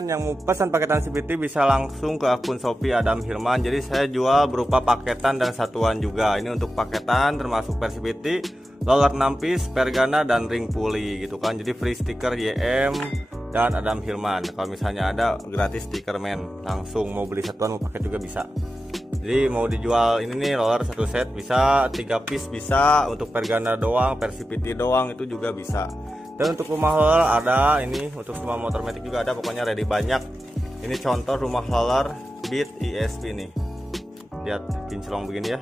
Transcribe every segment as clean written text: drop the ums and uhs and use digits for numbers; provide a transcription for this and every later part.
kalian yang mau pesan paketan CVT bisa langsung ke akun Shopee Adam Hilman. Jadi saya jual berupa paketan dan satuan juga. Ini untuk paketan termasuk per CVT, roller 6 piece, pergana dan ring pulley gitu kan. Jadi free stiker YM dan Adam Hilman. Kalau misalnya ada gratis stiker men, langsung mau beli satuan mau paket juga bisa. Jadi mau dijual ini nih roller satu set bisa, 3 piece bisa, untuk pergana doang, per CVT doang itu juga bisa. Dan untuk rumah roller ada ini, untuk semua motor matic juga ada, pokoknya ready banyak. Ini contoh rumah roller Beat ESP nih. Lihat kinclong begini ya.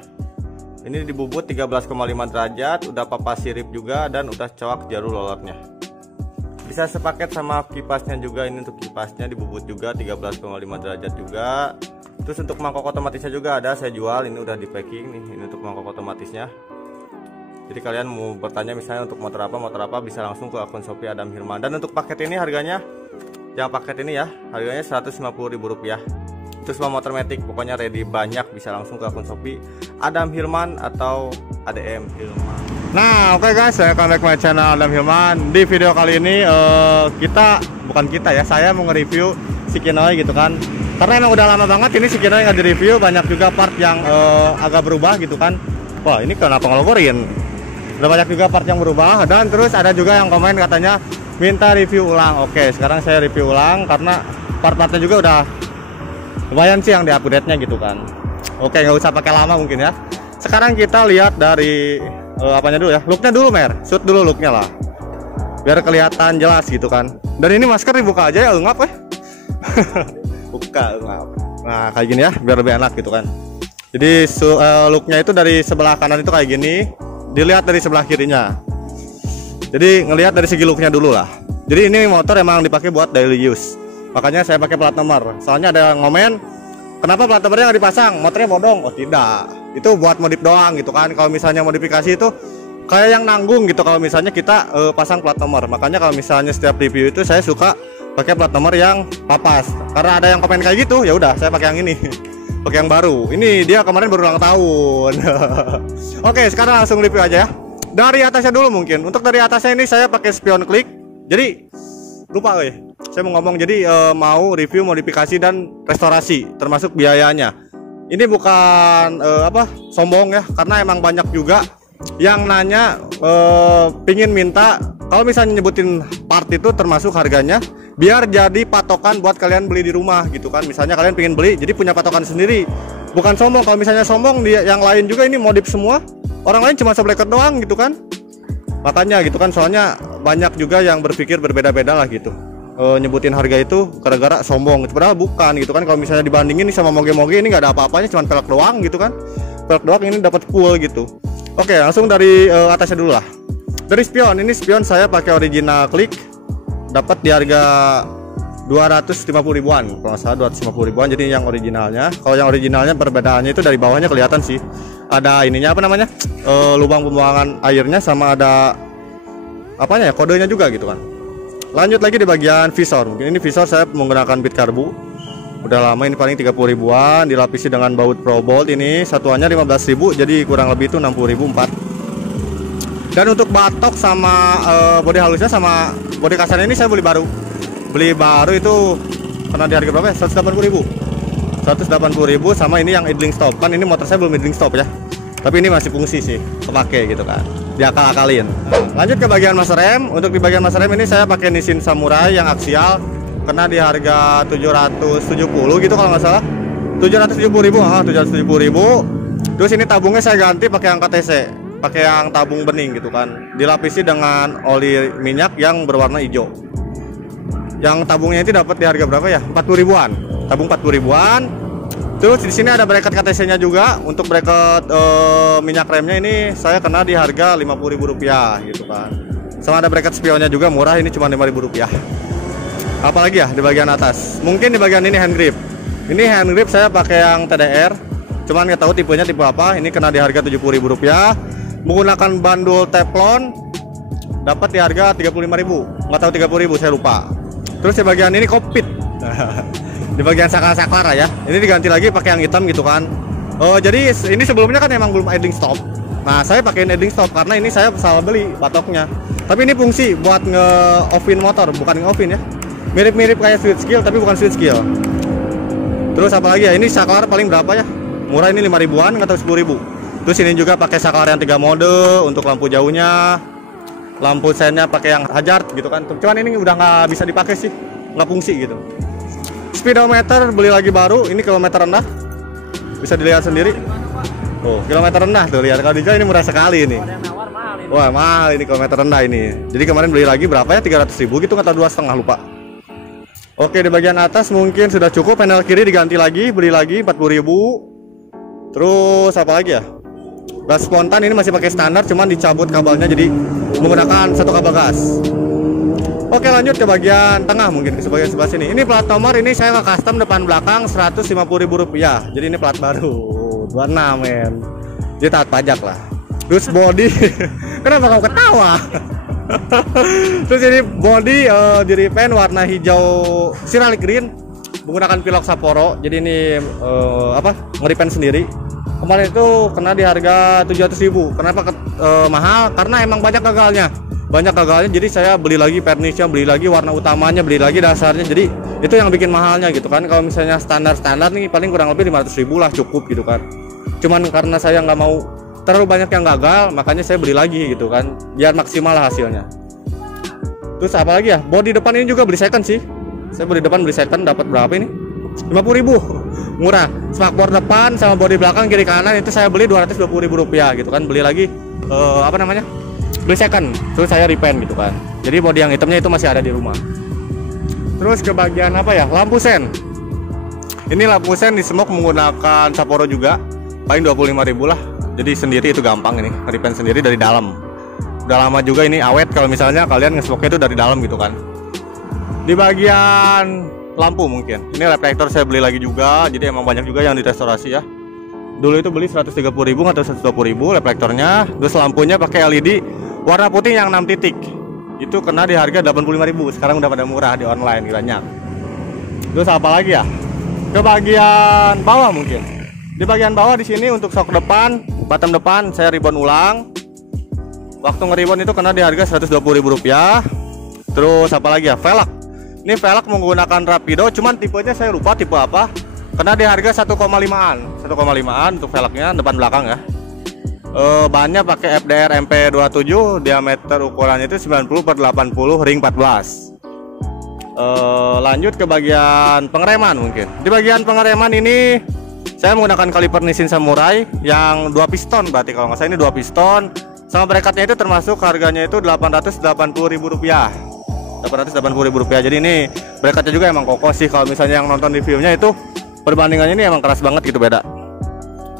Ini dibubut 13,5 derajat, udah papa sirip juga dan udah coak jarum rollernya. Bisa sepaket sama kipasnya juga, ini untuk kipasnya dibubut juga 13,5 derajat juga. Terus untuk mangkok otomatisnya juga ada, saya jual, ini udah di packing nih, ini untuk mangkok otomatisnya. Jadi kalian mau bertanya misalnya untuk motor apa bisa langsung ke akun Shopee Adam Hilman. Dan untuk paket ini harganya, yang paket ini ya, harganya Rp150.000. Itu semua motor matic, pokoknya ready banyak, bisa langsung ke akun Shopee Adam Hilman atau ADM Hilman. Nah oke guys, saya akan back my channel Adam Hilman. Di video kali ini saya mau nge-review si Kinoi gitu kan. Karena emang udah lama banget ini si Kinoi nggak di-review, banyak juga part yang agak berubah gitu kan. Wah ini kenapa ngelogorin? Udah banyak juga part yang berubah, dan terus ada juga yang komen katanya minta review ulang. Oke, sekarang saya review ulang karena part-partnya juga udah lumayan sih yang di-update-nya gitu kan. Oke, nggak usah pakai lama mungkin ya. Sekarang kita lihat dari apanya dulu ya, looknya dulu Mer, shoot dulu looknya lah, biar kelihatan jelas gitu kan. Dan ini masker dibuka aja ya, ngap buka ngap. Nah kayak gini ya, biar lebih enak gitu kan. Jadi looknya itu dari sebelah kanan itu kayak gini, dilihat dari sebelah kirinya. Jadi ngelihat dari segi looknya dulu lah. Jadi ini motor emang dipakai buat daily use, makanya saya pakai plat nomor. Soalnya ada yang ngomen, kenapa plat nomornya nggak dipasang, motornya bodong. Oh tidak, itu buat modif doang gitu kan. Kalau misalnya modifikasi itu kayak yang nanggung gitu kalau misalnya kita pasang plat nomor. Makanya kalau misalnya setiap review itu saya suka pakai plat nomor yang papas. Karena ada yang komen kayak gitu, ya udah saya pakai yang ini. Pakai yang baru. Ini dia kemarin baru ulang tahun. Oke, sekarang langsung review aja ya. Dari atasnya dulu mungkin. Untuk dari atasnya ini saya pakai spion klik. Jadi lupa saya mau ngomong, jadi mau review modifikasi dan restorasi termasuk biayanya. Ini bukan sombong ya, karena emang banyak juga yang nanya pingin minta kalau misalnya nyebutin part itu termasuk harganya, biar jadi patokan buat kalian beli di rumah gitu kan. Misalnya kalian pengen beli, jadi punya patokan sendiri. Bukan sombong, kalau misalnya sombong dia yang lain juga ini modif semua, orang lain cuma sebleker doang gitu kan. Makanya gitu kan, soalnya banyak juga yang berpikir berbeda-beda lah gitu, nyebutin harga itu gara-gara sombong, padahal bukan gitu kan. Kalau misalnya dibandingin nih sama moge-moge, ini nggak ada apa-apanya, cuma pelek doang gitu kan. Pelek doang, ini dapat full gitu. Oke, langsung dari atasnya dulu lah. Dari spion, ini spion saya pakai original klik, dapat di harga 250.000-an kalau nggak salah, 250.000-an. Jadi yang originalnya, kalau yang originalnya perbedaannya itu dari bawahnya kelihatan sih, ada ininya apa namanya, lubang pembuangan airnya, sama ada apanya ya, kodenya juga gitu kan. Lanjut lagi di bagian visor. Mungkin ini visor saya menggunakan bit karbu, udah lama, ini paling 30.000-an, dilapisi dengan baut Pro Bolt. Ini satuannya 15.000, jadi kurang lebih itu 60.000 4. Dan untuk batok sama bodi halusnya sama bodi kasarnya ini saya beli baru itu karena di harga berapa ya, 180.000 sama ini yang idling stop. Kan ini motor saya belum idling stop ya, tapi ini masih fungsi sih, kepake gitu kan, diakal-akalin. Lanjut ke bagian master rem. Untuk di bagian master rem ini saya pakai Nissin Samurai yang aksial, kena di harga 770 gitu kalau nggak salah, 770.000. Terus ini tabungnya saya ganti pakai yang KTC, pakai yang tabung bening gitu kan, dilapisi dengan oli minyak yang berwarna hijau. Yang tabungnya itu dapat di harga berapa ya, 40.000-an, tabung 40.000-an. Terus di sini ada bracket KTC-nya juga. Untuk bracket minyak remnya ini saya kena di harga Rp50.000 gitu kan. Sama ada bracket spionnya juga murah, ini cuma Rp5.000. Apalagi ya di bagian atas, mungkin di bagian ini hand grip. Ini hand grip saya pakai yang TDR, cuman nggak tahu tipenya tipe apa. Ini kena di harga Rp70.000. Menggunakan bandul teflon dapat di harga 35.000, nggak tahu 30.000 saya lupa. Terus di bagian ini kokpit, di bagian saklar ya, ini diganti lagi pakai yang hitam gitu kan. Jadi ini sebelumnya kan emang belum idling stop. Nah saya pakai idling stop karena ini saya salah beli batoknya. Tapi ini fungsi buat nge-offin motor, bukan nge-offin ya. mirip-mirip kayak switch skill tapi bukan switch skill. Terus apalagi ya, ini saklar paling berapa ya, murah ini 5 ribuan atau 10 ribu. Terus ini juga pakai saklar yang 3 mode untuk lampu jauhnya, lampu sennya pakai yang hazard gitu kan. Cuman ini udah nggak bisa dipakai sih, nggak fungsi gitu. Speedometer beli lagi baru, ini kilometer rendah, bisa dilihat sendiri. Oh, kilometer rendah tuh, lihat kalau dijual ini murah sekali ini. Wah, mahal ini kilometer rendah ini. Jadi kemarin beli lagi berapa ya, 300 ribu gitu atau 2,5 lupa. Oke, di bagian atas mungkin sudah cukup. Panel kiri diganti lagi, beli lagi 40 ribu. Terus apa lagi ya, gas spontan ini masih pakai standar, cuman dicabut kabelnya jadi menggunakan satu kabel gas. Oke, lanjut ke bagian tengah, mungkin ke bagian sebelah sini. Ini plat nomor, ini saya ke custom depan belakang 150 ribu rupiah. Jadi ini plat baru 26 men. Dia taat pajak lah. Terus body kenapa kamu ketawa? Terus ini body di repaint warna hijau ceramic green menggunakan pilok Sapporo. Jadi ini nge-repaint sendiri. Kemarin itu kena di harga 700 ribu. Kenapa mahal? Karena emang banyak gagalnya. Jadi saya beli lagi varnishnya, beli lagi warna utamanya, beli lagi dasarnya. Jadi itu yang bikin mahalnya gitu kan. Kalau misalnya standar nih paling kurang lebih 500 ribu lah cukup gitu kan. Cuman karena saya nggak mau terlalu banyak yang gagal, makanya saya beli lagi gitu kan, biar maksimal lah hasilnya. Terus apa lagi ya, bodi depan ini juga beli second sih. Saya beli depan, beli second, dapat berapa ini, 50 ribu, murah. Spakbor depan sama bodi belakang kiri kanan itu saya beli 220 ribu rupiah gitu kan. Beli lagi beli second, terus saya repaint gitu kan. Jadi bodi yang hitamnya itu masih ada di rumah. Terus ke bagian apa ya, lampu sen. Ini lampu sen di smoke menggunakan Sapporo juga, paling 25 ribu lah. Jadi sendiri itu gampang, ini repaint sendiri dari dalam. Udah lama juga ini awet kalau misalnya kalian nge-smoke itu dari dalam gitu kan. Di bagian lampu mungkin, ini reflektor saya beli lagi juga. Jadi emang banyak juga yang direstorasi ya. Dulu itu beli 130 ribu atau 120 ribu reflektornya. Terus lampunya pakai LED warna putih yang 6 titik. Itu kena di harga 85 ribu. Sekarang udah pada murah di online banyak. Terus apa lagi ya, ke bagian bawah mungkin. Di bagian bawah di sini untuk shock depan, bottom depan saya ribbon ulang. Waktu nge-ribbon itu kena di harga 120 ribu rupiah. Terus apa lagi ya, velg. Ini velg menggunakan Rapido, cuman tipenya saya lupa tipe apa. Kena di harga 1,5an. 1,5an untuk velgnya depan belakang ya. Bahannya pakai FDR MP27, diameter ukurannya itu 90/80 ring 14. Lanjut ke bagian pengereman mungkin. Di bagian pengereman ini saya menggunakan kaliper Nissin Samurai yang 2 piston, berarti kalau nggak salah ini 2 piston. Sama bracketnya itu termasuk harganya itu 880 ribu rupiah. 880 ribu rupiah. Jadi ini bracketnya juga emang kokoh sih. Kalau misalnya yang nonton reviewnya itu perbandingannya ini emang keras banget gitu, beda.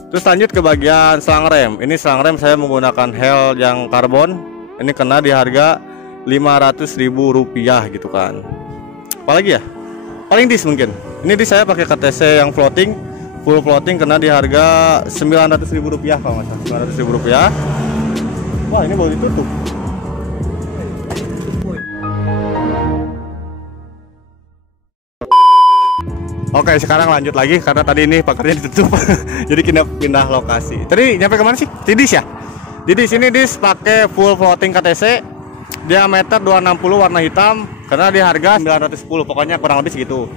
Terus lanjut ke bagian selang rem. Ini selang rem saya menggunakan Hell yang karbon. Ini kena di harga 500 ribu rupiah gitu kan. Apalagi ya, paling disk mungkin. Ini disk saya pakai KTC yang floating, full floating, kena di harga 900 ribu rupiah kalau nggak salah, 900 ribu rupiah. Wah, ini baru ditutup. Oke, sekarang lanjut lagi karena tadi ini pagarnya ditutup. Jadi kita pindah lokasi. Tadi nyampe kemana sih? Di disk ya? Di disk ini disk pakai full floating KTC, diameter 260 warna hitam, karena di harga 910, pokoknya kurang lebih segitu.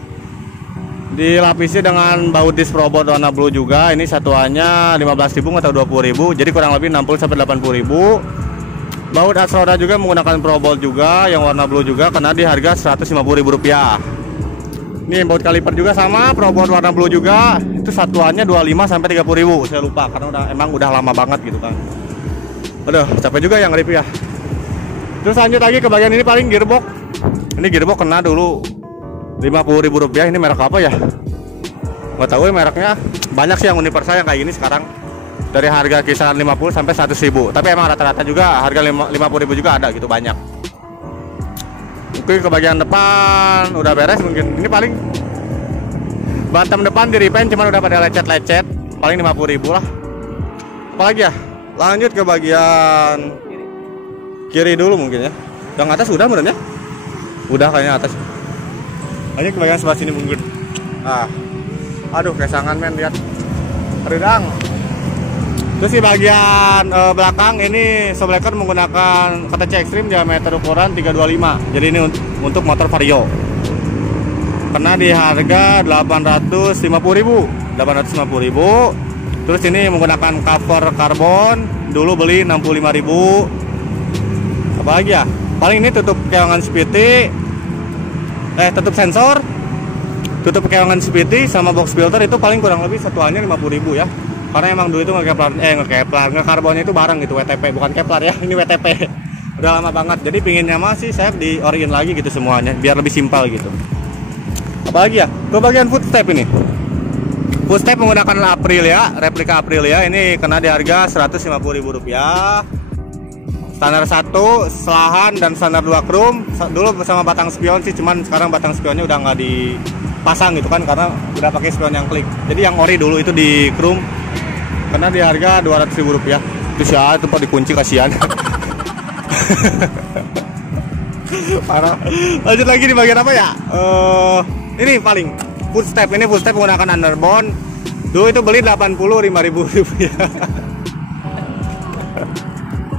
Dilapisi dengan baut disk probot warna blue juga. Ini satuannya 15.000 atau 20.000, jadi kurang lebih 60-80.000. Baut as roda juga menggunakan probot juga yang warna blue juga, kena di harga 150.000 rupiah. Ini baut kaliper juga sama, probot warna blue juga. Itu satuannya 25-30.000. Saya lupa karena emang udah lama banget gitu kan. Aduh, capek juga yang review ya. Terus lanjut lagi ke bagian ini, paling gearbox. Ini gearbox kena dulu 50.000 rupiah. Ini merek apa ya? Nggak tahu ya mereknya. Banyak sih yang universal yang kayak gini sekarang. Dari harga kisaran 50 sampai 100.000. Tapi emang rata-rata juga harga 50.000 juga ada gitu, banyak. Oke, ke bagian depan udah beres mungkin. Ini paling bottom depan di repaint, cuman udah pada lecet-lecet. Paling 50.000 lah. Apalagi ya? Lanjut ke bagian kiri dulu mungkin ya. Yang atas udah bener ya? Udah kayaknya atas. Lanjut ke bagian sebelah sini mungkin. Aduh, kesangan men, lihat. Redang. Terus di bagian belakang ini shockbreaker menggunakan KTC Extreme diameter ukuran 325. Jadi ini untuk motor Vario. kena di harga 850.000. Terus ini menggunakan cover karbon, dulu beli 65.000. Apa lagi ya? Paling ini tutup keongan Spiti, tutup sensor, tutup keongan Spiti sama box filter itu paling kurang lebih satuannya 50.000 ya. Karena emang dulu itu ngekarbonnya itu barang gitu, WTP, bukan Kevlar ya, ini WTP. Udah lama banget. Jadi pinginnya masih saya di ori-in lagi gitu semuanya, biar lebih simpel gitu. Apalagi ya? Ke bagian footstep ini. Footstep menggunakan Aprilia, replika Aprilia, ini kena di harga Rp150.000. Standar 1, selahan dan standar 2 chrome. Dulu bersama batang spion sih, cuman sekarang batang spionnya udah nggak dipasang gitu kan, karena udah pakai spion yang klik. Jadi yang ori dulu itu di chrome, kena di harga Rp200.000. Itu sih tempat dikunci, kasihan. Parah. Lanjut lagi di bagian apa ya? Ini paling footstep. Ini footstep menggunakan underbone. Dulu itu beli Rp85.000.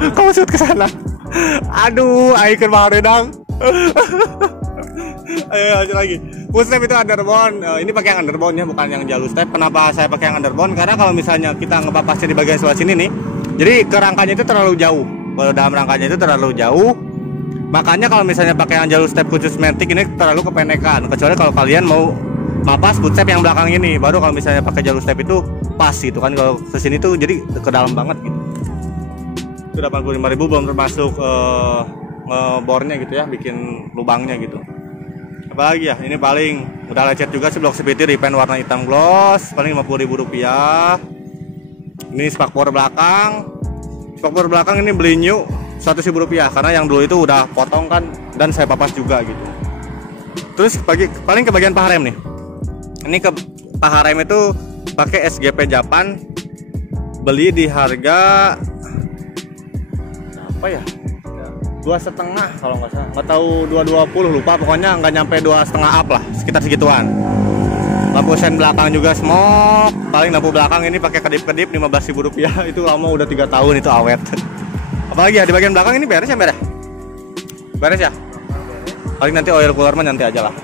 Kau shoot ke sana. Aduh, air kemarin dong. Ayo lanjut lagi. Footstep itu underbone. Ini pakai yang underbone ya, bukan yang jalur step. Kenapa saya pakai yang underbone? Karena kalau misalnya kita ngepapasnya di bagian sebelah sini nih, jadi kerangkanya itu terlalu jauh. Kalau dalam rangkanya itu terlalu jauh. Makanya kalau misalnya pakai yang jalur step khusus Matic ini terlalu kependekan. Kecuali kalau kalian mau mapas footstep yang belakang ini, baru kalau misalnya pakai jalur step itu pas gitu kan. Kalau kesini tuh jadi ke dalam banget gitu. Itu 85.000 belum termasuk ngebornya gitu ya, bikin lubangnya gitu. Apalagi ya, ini paling udah lecet juga sih, blok Spiti repaint warna hitam gloss, paling Rp50.000. Ini spakbor belakang. Spakbor belakang ini beli new Rp100.000 karena yang dulu itu udah potong kan, dan saya papas juga gitu. Terus paling ke bagian paha rem nih. Ini ke paha rem itu pakai SGP Japan, beli di harga apa ya? 2,5 kalau nggak salah, nggak tahu 220, lupa, pokoknya nggak nyampe 2,5 up lah, sekitar segituan. Lampu sen belakang juga smoke, paling lampu belakang ini pakai kedip-kedip Rp15.000. Itu lama, udah 3 tahun itu awet. Apalagi ya di bagian belakang ini beres ya, beres ya. Paling nanti oil cooler mah nanti aja lah.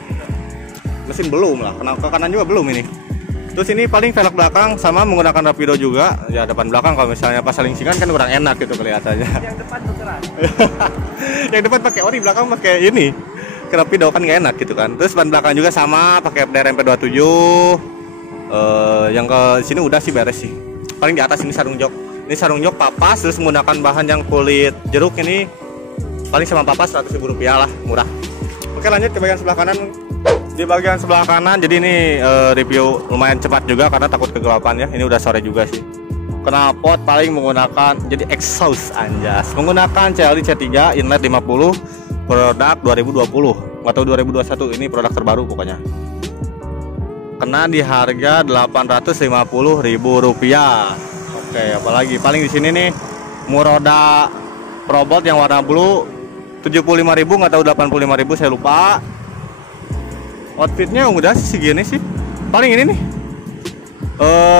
Mesin belum lah, ke kanan juga belum ini. Terus ini paling velg belakang sama menggunakan rapido juga. Ya depan belakang kalau misalnya pas selingsingan kan kurang enak gitu kelihatannya. Yang depan beneran. Yang depan pakai ori, belakang pakai ini. Rapido kan nggak enak gitu kan. Terus ban belakang juga sama pakai FDR MP27. Yang ke sini udah sih beres sih. Paling di atas ini sarung jok. Ini sarung jok papas, terus menggunakan bahan yang kulit jeruk ini. Paling sama papas Rp100.000 lah, murah. Oke, lanjut ke bagian sebelah kanan. Di bagian sebelah kanan, jadi ini review lumayan cepat juga karena takut kegelapan ya. Ini udah sore juga sih. Knalpot paling menggunakan jadi exhaust anjas. Menggunakan CLD C3 inlet 50, produk 2020 atau 2021. Ini produk terbaru pokoknya. Kena di harga Rp850.000. Oke, apalagi paling di sini nih muroda Probot yang warna blue 75.000, nggak tahu 85.000, saya lupa. Outfitnya udah segini sih. Paling ini nih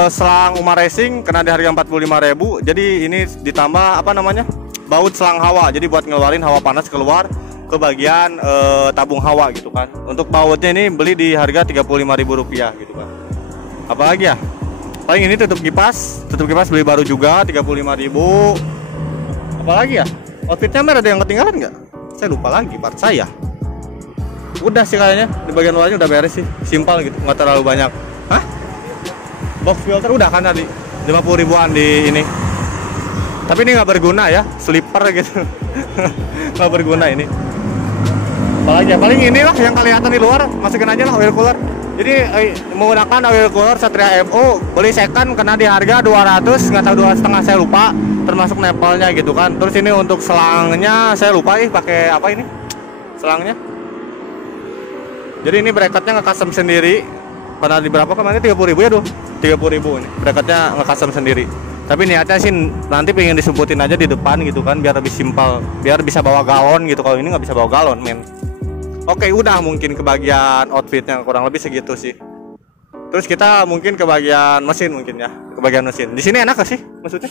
selang Umar Racing kena di harga 45.000. Jadi ini ditambah apa namanya, baut selang hawa, jadi buat ngeluarin hawa panas keluar ke bagian tabung hawa gitu kan. Untuk bautnya ini beli di harga Rp35.000 gitu kan. Apalagi ya, paling ini tutup kipas beli baru juga 35.000. Apalagi ya, outfitnya ada yang ketinggalan nggak? Saya lupa lagi part saya. Udah sih kayaknya, di bagian luarnya udah beres sih, simpel gitu, nggak terlalu banyak. Hah? Box filter udah kan tadi 50.000-an di ini. Tapi ini nggak berguna ya, slipper gitu. Nggak berguna ini. Apalagi ya, paling inilah yang kelihatan di luar, masukin aja lah oil cooler. Jadi menggunakan oil cooler Satria MO, beli second kena di harga 200, nggak tahu 2,5 saya lupa, termasuk nepelnya gitu kan. Terus ini untuk selangnya saya lupa pakai apa ini selangnya. Jadi ini bracketnya nge-custom sendiri. Pada di berapa kemarin 30.000 ya, 30.000 ini bracketnya nge-custom sendiri. Tapi niatnya sih nanti pengen disebutin aja di depan gitu kan, biar lebih simpel, biar bisa bawa galon gitu. Kalau ini nggak bisa bawa galon, men. Oke, udah mungkin ke bagian outfitnya kurang lebih segitu sih. Terus kita mungkin ke bagian mesin mungkin ya, ke bagian mesin. Di sini enak gak sih maksudnya?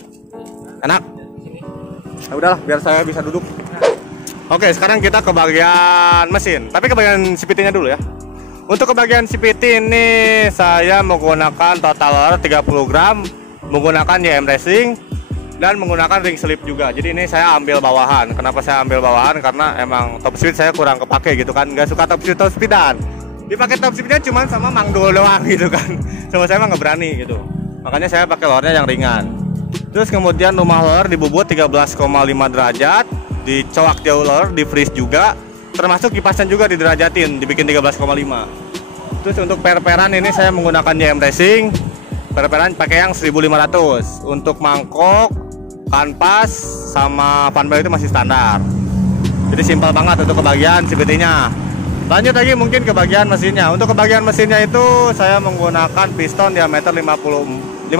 Enak. Nah, udahlah, biar saya bisa duduk. Oke, sekarang kita ke bagian mesin. Tapi ke bagian Spitinya dulu ya. Untuk kebagian CVT ini saya menggunakan total 30 gram, menggunakan YM Racing dan menggunakan ring slip juga. Jadi ini saya ambil bawahan. Kenapa saya ambil bawahan? Karena emang top speed saya kurang kepake gitu kan. Nggak suka top speedan. Dipakai top speednya cuma sama Mang Dul doang gitu kan. Sama saya emang nggak berani gitu. Makanya saya pakai lowernya yang ringan. Terus kemudian rumah lower dibobot 13,5 derajat, dicowak jauh lower, di freeze juga. Termasuk kipasnya juga diderajatin, dibikin 13,5. Terus untuk per-peran ini saya menggunakan YM Racing. Per-peran pakai yang 1500. Untuk mangkok, kanvas sama fanbel itu masih standar. Jadi simpel banget untuk kebagian CVT-nya. Lanjut lagi mungkin ke bagian mesinnya. Untuk kebagian mesinnya itu saya menggunakan piston diameter 54.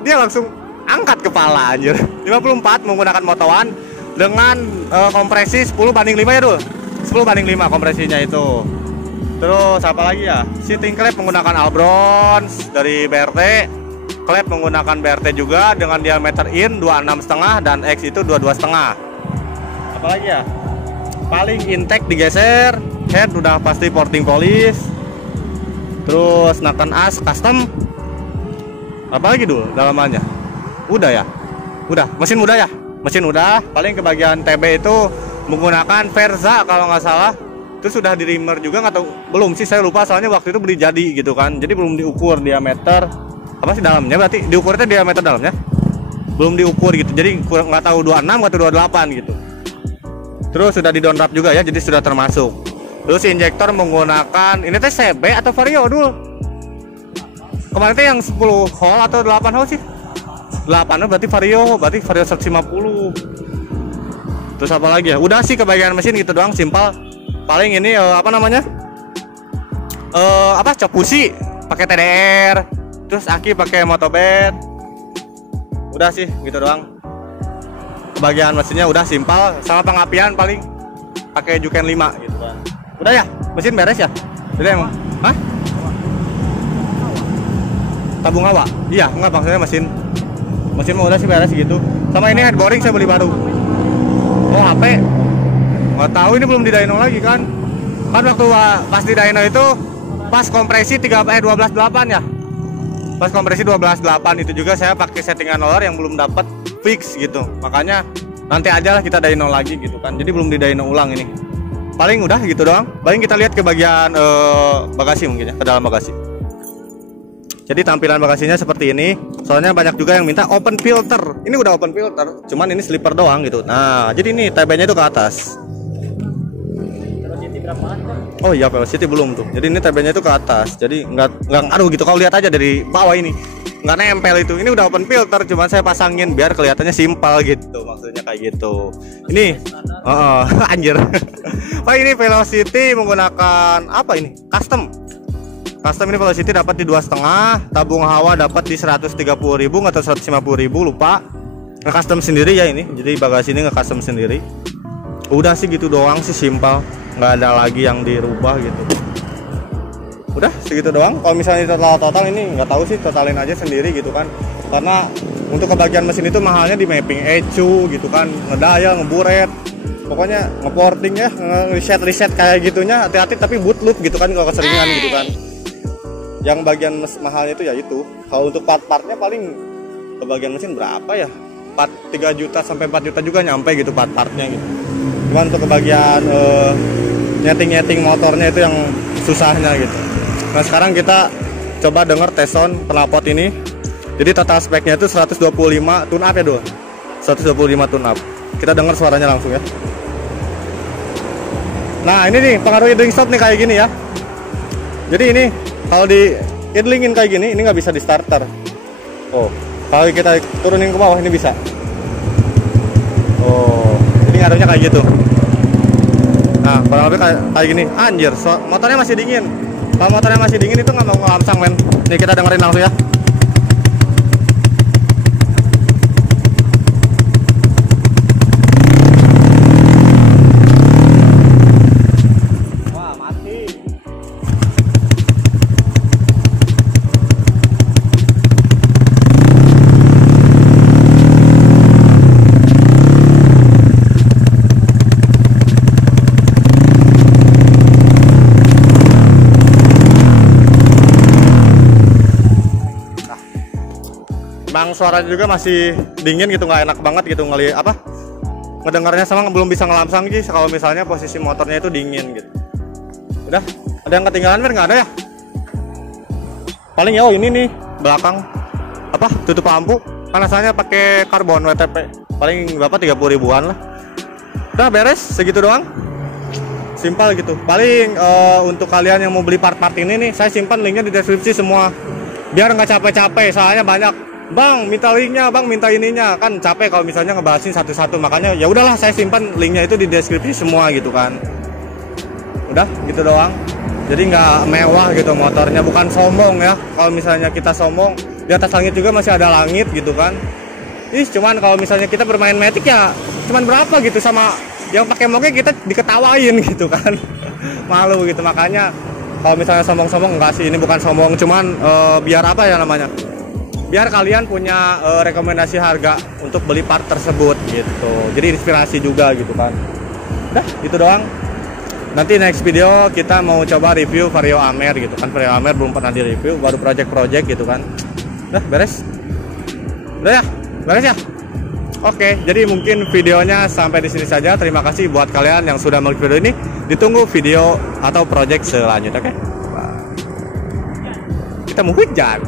Dia langsung angkat kepala anjir. 54 menggunakan motowan dengan kompresi 10:5 ya dulu. 10:5 kompresinya itu. Terus apa lagi ya? Seating klep menggunakan Albrons dari BRT. Klep menggunakan BRT juga dengan diameter in 26,5 dan X itu 22,5. Apa lagi ya? Paling intake digeser, head udah pasti porting polish. Terus nakan as custom. Apa lagi dulu dalamannya? Udah ya? Udah, mesin udah ya? Mesin udah, paling ke bagian TB itu menggunakan Verza kalau nggak salah. Terus sudah di reamer juga nggak tahu, belum sih saya lupa soalnya waktu itu beli jadi gitu kan. Jadi belum diukur diameter apa sih dalamnya, berarti diukurnya diameter dalamnya belum diukur gitu. Jadi kurang nggak tahu 26 atau 28 gitu. Terus sudah di down wrap juga ya, jadi sudah termasuk. Terus injektor menggunakan ini teh CB atau Vario dulu. Kemarin teh yang 10 hole atau 8 hole sih? 8 berarti Vario 150. Terus apa lagi ya? Udah sih kebagian mesin gitu doang, simpel. Paling ini apa namanya? Cok busi pakai TDR. Terus aki pakai motobed. Udah sih gitu doang. Kebagian mesinnya udah simpel, sama pengapian paling pakai Juken 5 gitu kan. Udah ya? Mesin beres ya? Jadi emang hah? Tabung hawa? Iya, enggak maksudnya mesin mah udah sih beres gitu. Sama ini head boring saya beli baru. Oh HP? Nggak tahu, ini belum di dyno lagi kan? Kan waktu pas di dyno itu pas kompresi 12.8 ya. Pas kompresi 12.8 itu juga saya pakai settingan roller yang belum dapat fix gitu. Makanya nanti aja lah kita dyno lagi gitu kan. Jadi belum di dyno ulang ini. Paling udah gitu doang. Paling kita lihat ke bagian bagasi mungkin ya, ke dalam bagasi. Jadi tampilan bagasinya seperti ini. Soalnya banyak juga yang minta open filter. Ini udah open filter, cuman ini slipper doang gitu. Nah, jadi ini TB-nya itu ke atas. Oh iya, velocity belum tuh. Jadi ini TB-nya itu ke atas. Jadi nggak ngaruh gitu. Kalau lihat aja dari bawah ini nggak nempel itu. Ini udah open filter, cuman saya pasangin biar kelihatannya simpel gitu. Maksudnya kayak gitu. Ini, anjir. Pak ini velocity menggunakan apa ini? Custom ini velocity dapat di 2,5, tabung hawa dapat di 130.000 atau 150.000 lupa. Nge-custom sendiri ya ini. Jadi bagasi ini nge-custom sendiri. Udah sih gitu doang sih, simpel. Nggak ada lagi yang dirubah gitu. Udah segitu doang. Kalau misalnya total ini nggak tahu sih, totalin aja sendiri gitu kan. Karena untuk kebagian mesin itu mahalnya di mapping ECU gitu kan, ngedial, ngeburet. Pokoknya ngeporting ya, nge-reset kayak gitunya hati-hati, tapi boot loop gitu kan kalau keseringan gitu kan. Yang bagian mahalnya itu ya itu. Kalau untuk part-partnya paling kebagian mesin berapa ya? 3 juta sampai 4 juta juga nyampe gitu part-partnya gitu. Cuman untuk kebagian nyeting motornya itu yang susahnya gitu. Nah sekarang kita coba denger tes sound knalpot ini. Jadi total speknya itu 125 tune up ya dulu. 125 tune up. Kita denger suaranya langsung ya. Nah ini nih pengaruh idling stop nih kayak gini ya. Jadi ini kalau di idlingin kayak gini, ini nggak bisa di starter. Oh, kalau kita turunin ke bawah ini bisa. Oh, ini ngaruhnya kayak gitu. Nah, kurang lebih kayak gini. Anjir, motornya masih dingin. Kalau motornya masih dingin itu nggak mau ngelamsang men. Nih kita dengerin langsung ya. yang suaranya juga masih dingin gitu, nggak enak banget gitu ngelihat apa ngedengarnya, sama belum bisa ngelamsang sih kalau misalnya posisi motornya itu dingin gitu. Udah, ada yang ketinggalan Mir? Nggak ada ya? Paling ya, oh ini nih belakang apa tutup lampu kan asalnya pakai karbon WTP, paling berapa 30 ribuan lah. Udah beres segitu doang, simpel gitu. Paling untuk kalian yang mau beli part-part ini nih, saya simpan linknya di deskripsi semua biar nggak capek-capek, soalnya banyak bang minta linknya, bang minta ininya, kan capek kalau misalnya ngebahasin satu-satu. Makanya ya udahlah, saya simpan linknya itu di deskripsi semua gitu kan. Udah gitu doang, jadi nggak mewah gitu motornya, bukan sombong ya. Kalau misalnya kita sombong, di atas langit juga masih ada langit gitu kan. Cuman kalau misalnya kita bermain Matic ya cuman berapa gitu, sama yang pakai moge kita diketawain gitu kan. Malu gitu. Makanya kalau misalnya sombong-sombong, enggak sih, ini bukan sombong, cuman biar apa ya namanya, biar kalian punya rekomendasi harga untuk beli part tersebut gitu, jadi inspirasi juga gitu kan. Udah gitu doang. Nanti next video kita mau coba review Vario Amer gitu kan. Vario Amer belum pernah di review, baru project gitu kan. Udah beres. Udah ya, beres ya. Oke, jadi mungkin videonya sampai di sini saja. Terima kasih buat kalian yang sudah melihat video ini. Ditunggu video atau project selanjutnya, oke? Kita mau hujan.